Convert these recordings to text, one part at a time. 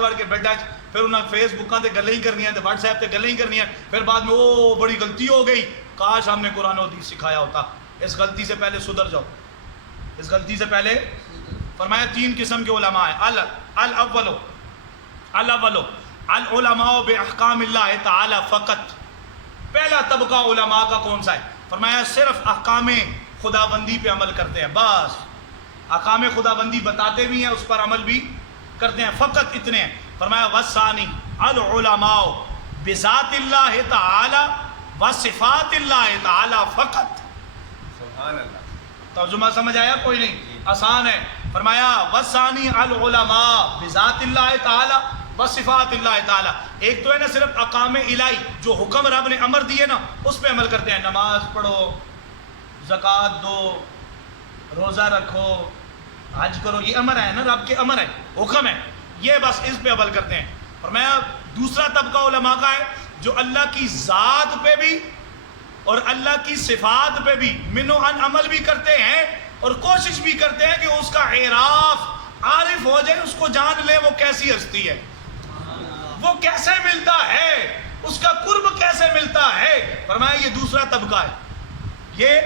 وڑ کے بیٹھا پھر انہیں فیس بکاں تے گلیں ہی کرنی ہیں تے واٹس ایپ تے گلیں ہی کرنی ہیں پھر بعد میں او بڑی غلطی ہو گئی کاش ہم نے قرآن و حدیث سکھایا ہوتا اس غلطی سے پہلے سدھر جاؤ اس غلطی سے پہلے فرمایا 3 قسم کے علماء ہیں الاولو العلماء باحکام اللہ تعالی فقط پہلا طبقہ علماء کا کون سا ہے فرمایا صرف احکام خداوندی پہ عمل کرتے ہیں بس احکام خداوندی بتاتے بھی ہیں اس پر عمل بھی کرتے ہیں فقط اتنے ہیں فرمایا والثانی العلماء بذات اللہ تعالی وصفات اللہ تعالی فقط سبحان اللہ ترجمہ سمجھ آیا کوئی نہیں آسان ہے فرمایا والثانی العلماء بذات اللہ تعالی وصفات اللہ تعالی ایک تو ہے نا صرف احکام الہی جو حکم رب نے امر دیے نا اس پہ عمل کرتے ہیں نماز پڑھو زکوٰۃ دو روزہ رکھو حج کرو یہ امر ہے نا رب کے امر ہے حکم ہے یہ بس اس پہ عمل کرتے ہیں فرمایا دوسرا طبقہ علماء کا ہے جو اللہ کی ذات پہ بھی اور اللہ کی صفات پہ بھی منو ان عمل بھی کرتے ہیں اور کوشش بھی کرتے ہیں کہ اس کا اعراف عارف ہو جائے اس کو جان لے وہ کیسی ہستی ہے وہ کیسے ملتا ہے اس کا قرب کیسے ملتا ہے فرمایا یہ دوسرا طبقہ ہے یہ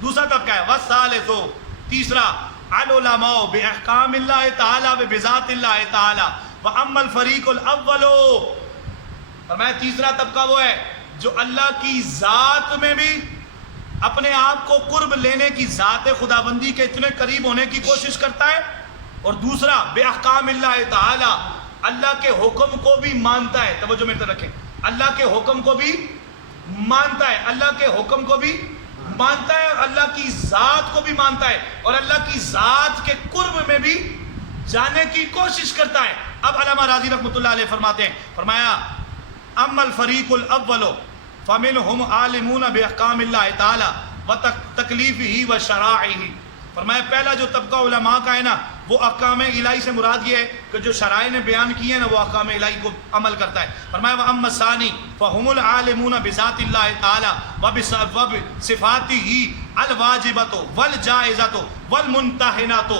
دوسرا طبقہ ہے والثالث تیسرا العلماء باحکام اللہ تعالی بذات اللہ تعالی واما الفریق الاول فرمایا تیسرا طبقہ وہ ہے جو اللہ کی ذات میں بھی اپنے آپ کو قرب لینے کی ذات خداوندی کے اتنے قریب ہونے کی کوشش کرتا ہے اور دوسرا باحکام اللہ تعالی اللہ کے حکم کو بھی مانتا ہے توجہ میرے طرف رکھیں اللہ کے حکم کو بھی مانتا ہے اللہ کے حکم کو بھی مانتا ہے اور اللہ کی ذات کو بھی مانتا ہے اور اللہ کی ذات کے قرب میں بھی جانے کی کوشش کرتا ہے اب علامہ راضی رحمۃ اللہ علیہ فرماتے ہیں فرمایا اما الفریق الاول فمنهم عالمون باحکام اللہ تعالی وتکلیفہ وشرائعہ فرمایا پہلا جو طبقہ علماء کا ہے نا وہ احکام الہی سے مراد یہ ہے کہ جو شرائع نے بیان کیے ہیں نا وہ احکام الہی کو عمل کرتا ہے فرمایا واما الثانی فهم العالمون بذات اللہ تعالی وبصفاتہ الواجبۃ والجائزۃ والمنتہنۃ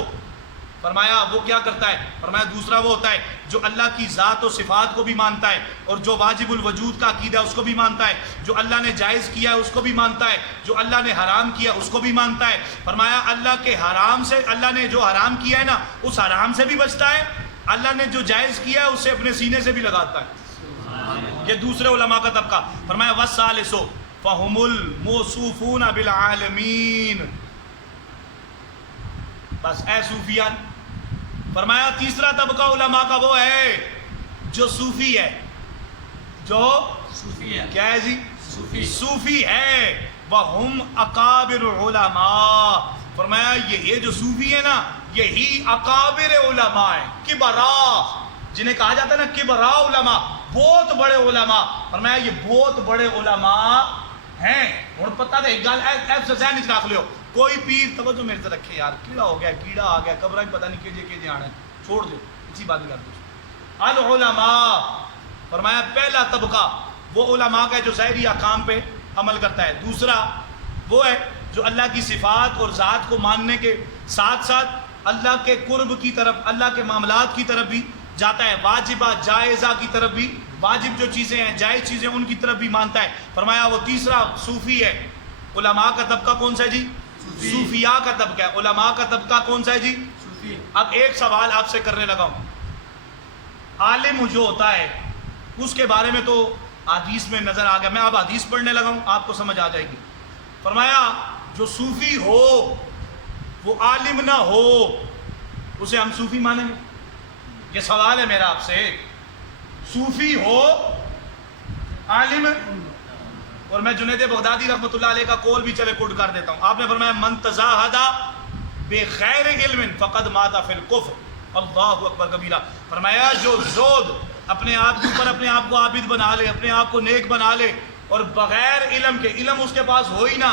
فرمایا وہ کیا کرتا ہے فرمایا دوسرا وہ ہوتا ہے جو اللہ کی ذات و صفات کو بھی مانتا ہے اور جو واجب الوجود کا عقیدہ ہے اس کو بھی مانتا ہے جو اللہ نے جائز کیا ہے اس کو بھی مانتا ہے جو اللہ نے حرام کیا اس کو بھی مانتا ہے فرمایا اللہ کے حرام سے اللہ نے جو حرام کیا ہے نا اس حرام سے بھی بچتا ہے اللہ نے جو جائز کیا ہے اسے اپنے سینے سے بھی لگاتا ہے یہ دوسرے علماء کا طبقہ فرمایا والثالث فهم الموصوفون بالعالمین بس اے صوفیان فرمایا تیسرا طبقہ علماء کا وہ ہے جو صوفی ہے جو صوفی ہے کیا ہے جی صوفی ہے وہم اکابر علماء فرمایا یہ جو صوفی ہے نا یہی اکابر علماء ہیں کبرا جنہیں کہا جاتا ہے نا کبرا علماء بہت بڑے علماء فرمایا یہ بہت بڑے علماء ہیں اور پتہ دے گل ایپ سے ذہن رکھ لیو کوئی پیر توجہ میرے سے رکھے یار کیڑا ہو گیا کیڑا آ گیا قبرہ بھی پتہ نہیں کیجے آنا ہے چھوڑ دو اسی بات کر دو العلماء فرمایا پہلا طبقہ وہ علماء کا ہے جو ظاہری احکام پہ عمل کرتا ہے دوسرا وہ ہے جو اللہ کی صفات اور ذات کو ماننے کے ساتھ ساتھ اللہ کے قرب کی طرف اللہ کے معاملات کی طرف بھی جاتا ہے واجبہ جائزہ کی طرف بھی واجب جو چیزیں ہیں جائز چیزیں ان کی طرف بھی مانتا ہے فرمایا وہ تیسرا صوفی ہے علماء کا طبقہ کون سا ہے جی صوفیاء کا طبقہ ہے علماء کا طبقہ کون سا ہے جی صوفی اب ایک سوال آپ سے کرنے لگا ہوں عالم جو ہوتا ہے اس کے بارے میں تو حدیث میں نظر آ گیا میں اب حدیث پڑھنے لگا ہوں آپ کو سمجھ آ جائے گی فرمایا جو صوفی ہو وہ عالم نہ ہو اسے ہم صوفی مانیں گے یہ سوال ہے میرا آپ سے صوفی ہو عالم اور میں جنید بغدادی رحمۃ اللہ علیہ کا قول بھی چلے کوٹ کر دیتا ہوں آپ نے فرمایا من تزاہد بغیر علم فقد مات فی الکفر اللہ اکبر کبیرہ فرمایا جو زود اپنے آپ کے اوپر اپنے آپ کو عابد بنا لے اپنے آپ کو نیک بنا لے اور بغیر علم کے علم اس کے پاس ہو ہی نہ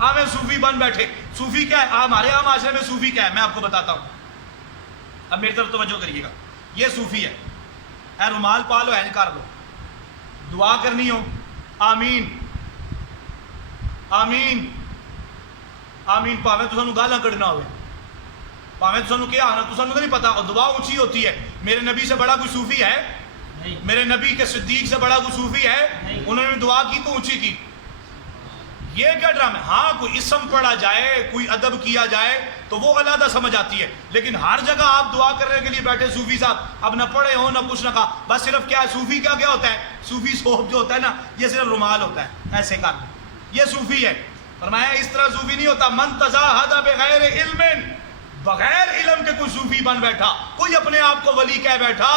ہمیں صوفی بن بیٹھے صوفی کیا ہے ہمارے یہاں معاشرے میں صوفی کیا ہے میں آپ کو بتاتا ہوں اب میری طرف توجہ کریے گا یہ صوفی ہے اے رومال پا لو اینج کر دو دعا کرنی ہو آمین آمین آمین پاوے تو سانو گالاں کڈنا ہوئے پاویں تو کیا آنا تو سانو نہیں پتا. اور دعا اونچی ہوتی ہے. میرے نبی سے بڑا کوئی صوفی ہے؟ میرے نبی کے صدیق سے بڑا کوئی صوفی ہے؟ انہوں نے دعا کی تو اونچی کی. یہ کیا ڈرامہ ہے؟ ہاں کوئی اسم پڑھا جائے, کوئی ادب کیا جائے تو وہ علیحدہ سمجھ آتی ہے, لیکن ہر جگہ آپ دعا کرنے کے لیے بیٹھے صوفی صاحب, اب نہ پڑھے ہو نہ کچھ نہ کہا, بس صرف کیا صوفی کیا کیا ہوتا ہے؟ صوفی صوب جو ہوتا ہے نا, یہ صرف رومال ہوتا ہے ایسے کر, یہ صوفی ہے. فرمایا اس طرح صوفی نہیں ہوتا. من تزاہد بغیر علم, بغیر علم کے کوئی صوفی بن بیٹھا, کوئی اپنے آپ کو ولی کہہ بیٹھا,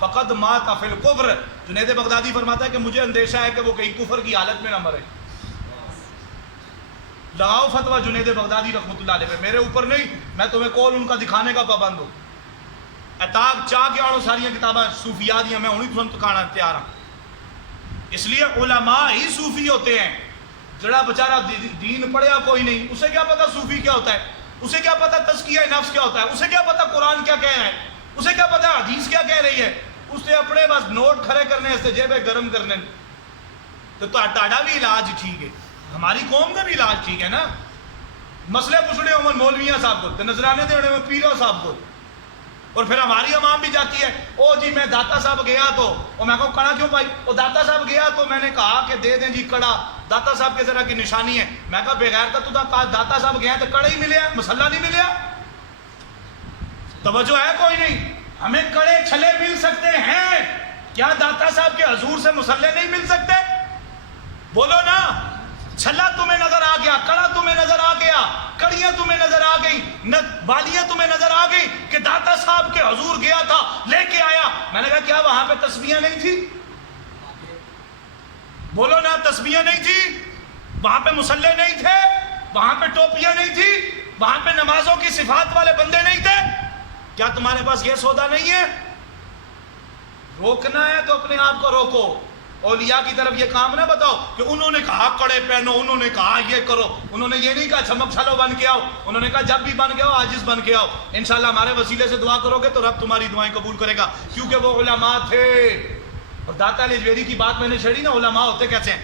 فقد مات فی الکفر. جنید بغدادی فرماتا ہے کہ مجھے اندیشہ ہے کہ وہ کہیں کفر کی حالت میں نہ مرے. لگاؤ فتویٰ جنید بغدادی رحمۃ اللہ علیہ پہ, میرے اوپر نہیں, میں تمہیں کول ان کا دکھانے کا پابند ہوں. اتاق چاہ کے آڑو ساری کتابیں صوفیاء دیا, میں انہیں تمہیں دکھانا تیار ہوں. اس لیے علماء ہی صوفی ہوتے ہیں. جڑا بیچارہ دین پڑھیا کوئی نہیں, اسے کیا پتا صوفی کیا ہوتا ہے, اسے کیا پتا تزکیہ نفس کیا ہوتا ہے, اسے کیا پتا قرآن کیا کہہ رہا ہے, اسے کیا پتا حدیث کیا کہہ رہی ہے. اسے اپنے بس نوٹ کھڑے کرنے سے جیبیں گرم کرنے. تو تاڑا بھی علاج ٹھیک ہے, ہماری قوم کا بھی علاج ٹھیک ہے نا. مسئلے پوچھنے عمر مولویاں صاحب کو, نذرانے دینے میں پیروں صاحب کو, اور پھر ہماری عوام بھی جاتی ہے, او جی میں داتا صاحب گیا تو, اور میں کہوں کڑا کیوں پائی, وہ داتا صاحب گیا تو میں نے کہا کہ دے دیں جی کڑا, داتا صاحب کے ذرا کی نشانی ہے. میں کہا بغیر تو داتا صاحب گیا تو کڑا ہی ملیا, مسلح نہیں ملیا. توجہ ہے کوئی نہیں. ہمیں کڑے چھلے مل سکتے ہیں, کیا داتا صاحب کے حضور سے مسلح نہیں مل سکتے؟ بولو نا. چھلا تمہیں نظر آ گیا, کڑا تمہیں نظر آ گیا, کڑیاں تمہیں نظر آ گئی, بالیاں تمہیں نظر آ گئی کہ داتا صاحب کے حضور گیا تھا, لے کے آیا. میں نے کہا کیا وہاں پہ تسبیحیں نہیں تھی؟ بولو نا, تسبیحیں نہیں تھی وہاں پہ, مسلح نہیں تھے وہاں پہ, ٹوپیاں نہیں تھی وہاں پہ, نمازوں کی صفات والے بندے نہیں تھے. کیا تمہارے پاس یہ سودا نہیں ہے؟ روکنا ہے تو اپنے آپ کو روکو. اولیاء کی طرف یہ کام نہ بتاؤ کہ انہوں نے کہا کڑے پہنو, انہوں نے کہا یہ کرو, انہوں نے یہ نہیں کہا چمک چھلو بن کے آؤ, انہوں نے کہا جب بھی بن کے آؤ عاجز بن کے آؤ. انشاءاللہ ہمارے وسیلے سے دعا کرو گے تو رب تمہاری دعائیں قبول کرے گا, کیونکہ وہ علماء تھے. اور داتا علی جویری کی بات میں نے چھیڑی نا, علماء ہوتے کیسے ہیں؟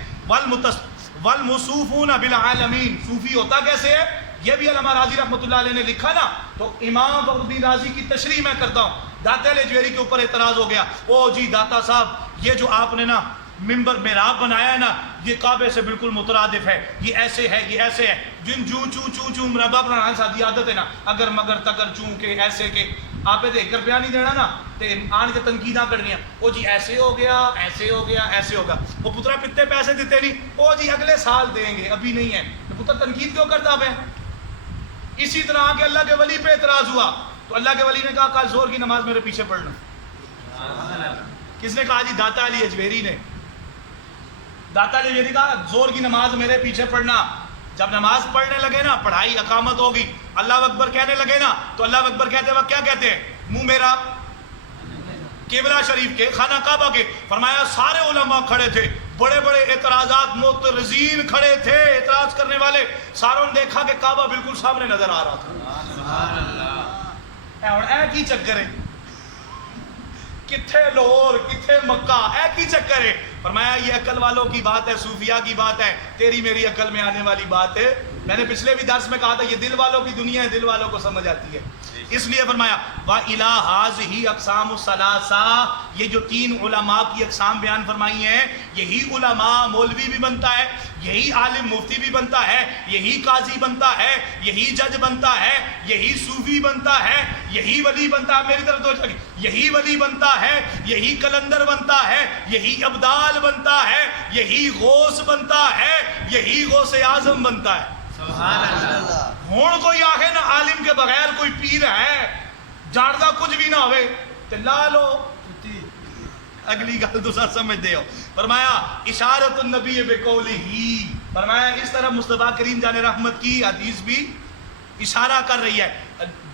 والمصوفون بالعالمین, صوفی ہوتا کیسے ہے؟ یہ بھی علامہ راضی رحمۃ اللہ علیہ نے لکھا نا, تو امام فخر الدین رازی کی تشریح میں کرتا ہوں. داتا علی جویری کے اوپر اعتراض ہو گیا, او جی داتا صاحب یہ جو آپ نے نا ممبر محراب بنایا ہے نا, یہ کعبے سے بالکل مترادف ہے, یہ ایسے ہے, یہ ایسے ہے. جن چوں چوں چوں چوں مربع بنانا سادی عادت ہے نا, اگر مگر تگر چوں کے ایسے کے آپ دیکھ کر بیان نہیں دینا نا, تے آن کے تنقیداں کرنی, او جی ایسے ہو گیا, ایسے ہو گیا, ایسے ہوگا. وہ پترا پتے پیسے دیتے نہیں, او جی اگلے سال دیں گے, ابھی نہیں ہے. تو پتر تنقید کیوں کرتا ہے؟ اسی طرح آ کے اللہ کے ولی پہ اعتراض ہوا, تو اللہ کے ولی نے کہا کل زور کی نماز میرے پیچھے پڑھنا. کس نے کہا جی؟ داتا علی اجویری نے. داتا علی اجویری کہا زور کی نماز میرے پیچھے پڑھنا. جب نماز پڑھنے لگے نا, پڑھائی اقامت ہوگی, اللہ اکبر کہنے لگے نا, تو اللہ اکبر کہتے وقت کیا کہتے ہیں؟ منہ میرا قبلہ شریف کے, خانہ کعبہ کے. فرمایا سارے علماء کھڑے تھے, بڑے بڑے اعتراضات معترضین کھڑے تھے, اعتراض کرنے والے. ساروں نے دیکھا کہ کعبہ بالکل سامنے نظر آ رہا تھا. سبحان اللہ. اور اے کی چکر ہے, کتھے لاہور کتھے مکہ, اے کی چکر ہے. فرمایا یہ عقل والوں کی بات ہے, صوفیاء کی بات ہے, تیری میری عقل میں آنے والی بات ہے. میں نے پچھلے بھی درس میں کہا تھا یہ دل والوں کی دنیا ہے, دل والوں کو سمجھ آتی ہے. اس لیے فرمایا وَإِلَىٰ هَٰذِهِ أَقْسَامُ الثَّلَاثَةِ, یہ جو تین علماء کی اقسام بیان فرمائی ہیں, یہی علماء مولوی بھی بنتا ہے, یہی عالم مفتی بھی بنتا ہے, یہی قاضی بنتا ہے, یہی جج بنتا ہے, یہی صوفی بنتا ہے, یہی ولی بنتا ہے. میری طرف تو یہی ولی بنتا ہے, یہی کلندر بنتا ہے, یہی ابدال بنتا ہے, یہی غوث بنتا ہے, یہی غوث اعظم بنتا ہے. سبحان اللہ. ہون کوئی آخے نا عالم کے بغیر کوئی پیر ہے, جاندہ کچھ بھی نہ ہوئے, تے لا لو اگلی گل تو ساتھ سمجھ دے ہو. فرمایا اشارت النبی بقولہی, فرمایا اس طرح مصطفیٰ کریم جان رحمت کی حدیث بھی اشارہ کر رہی ہے.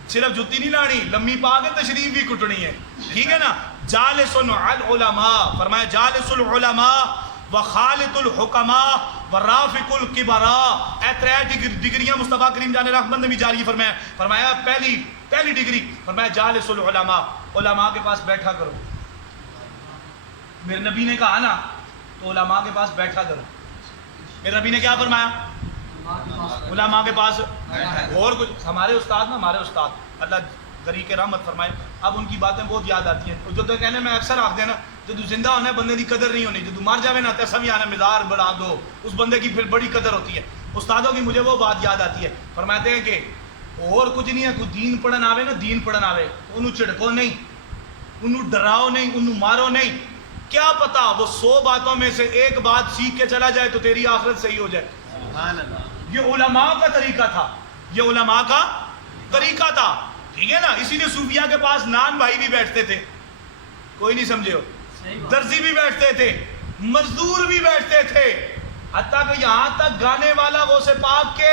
صرف جتی نہیں لانی, لمبی پا کے تشریف بھی کٹنی ہے, ٹھیک ہے نا. جالس العلماء, فرمایا جالس العلماء وخالط الحکماء ورافق الکبراء. اے ترے ڈگریاں مصطفیٰ کریم جان رحمت نے بھی جاری فرمایا. فرمایا پہلی ڈگری, فرمایا جالس العلماء, علماء کے پاس بیٹھا کرو. میرے نبی نے کہا نا تو علماء کے پاس بیٹھا کرو. میرے نبی نے کیا فرمایا؟ علماء کے پاس. اور کچھ ہمارے استاد نا, ہمارے استاد اللہ گری کے رحمت فرمائے. اب ان کی باتیں بہت یاد آتی ہیں. جو تو کہنے میں اکثر آخ دینا جدو زندہ ہونا ہے بندے کی قدر نہیں ہونی, جدو مر جاوے نا تیسا بھی آنا مزار بڑھا دو, اس بندے کی پھر بڑی قدر ہوتی ہے. استادوں کی مجھے وہ بات یاد آتی ہے, فرماتے ہیں کہ اور کچھ نہیں ہے, کوئی دین پڑھن آوے نا, دین پڑھن آوے انہوں چھڑکو نہیں, انہوں ڈراؤ نہیں, انہوں مارو نہیں. کیا پتا وہ 100 باتوں میں سے ایک بات سیکھ کے چلا جائے تو تیری آخرت صحیح ہو جائے. سبحان اللہ. یہ علماء کا طریقہ تھا, یہ علماء کا طریقہ تھا, ٹھیک ہے نا. اسی لیے صوفیاء کے پاس نان بھائی بھی بیٹھتے تھے, کوئی نہیں سمجھے ہو, درزی بھی بیٹھتے تھے, مزدور بھی بیٹھتے تھے, حتیٰ کہ یہاں تک گانے والا غوث پاک کے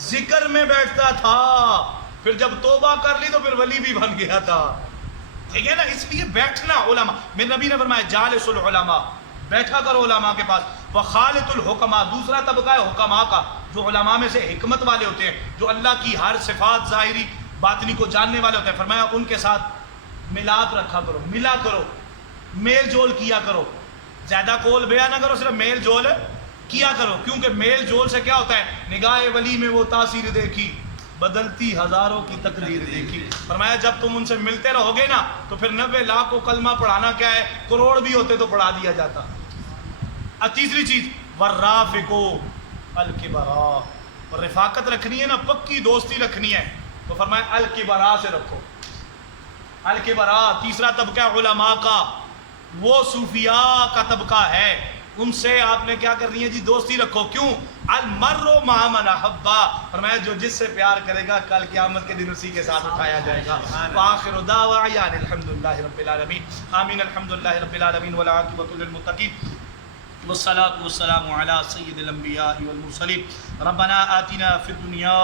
ذکر میں بیٹھتا تھا. پھر جب توبہ کر لی تو پھر ولی بھی بن گیا تھا, ٹھیک ہے نا. اس لیے بیٹھنا علماء, میرے نبی نے فرمایا جالس العلماء, بیٹھا کرو علماء کے پاس. وخالط الحکماء, دوسرا طبقہ ہے حکماء کا, جو علماء میں سے حکمت والے ہوتے ہیں, جو اللہ کی ہر صفات ظاہری باطنی کو جاننے والے ہوتے ہیں. فرمایا ان کے ساتھ ملاپ رکھا کرو, ملا کرو, میل جول کیا کرو. زیادہ کول بیا نہ کرو, صرف میل جول کیا کرو, کیونکہ میل جول سے کیا ہوتا ہے, نگاہ ولی میں وہ تاثیر دیکھی, بدلتی ہزاروں کی تقدیر دیکھی. فرمایا جب تم ان سے ملتے رہو گے نا تو پھر 90 لاکھ کو کلمہ پڑھانا کیا ہے, کروڑ بھی ہوتے تو پڑھا دیا جاتا. تیسری چیز والرافقو الکبراء, اور رفاقت رکھنی ہے نا, پکی دوستی رکھنی ہے, تو فرمایا الکبراء سے رکھو. الکبراء تیسرا طبقہ علماء کا, وہ صوفیاء کا طبقہ ہے, ان سے آپ نے کیا کرنی ہے جی, دوستی رکھو. کیوں؟ المرء مع من احب, فرمایا جو جس سے پیار کرے گا کل قیامت کے دن اسی کے ساتھ اٹھایا جائے گا. وآخر دعوانا الحمدللہ رب العالمین, آمین. الحمدللہ رب العالمین والعاقبۃ للمتقین والصلاة والسلام علی سید الانبیاء والمرسلین. ربنا آتنا فی الدنیا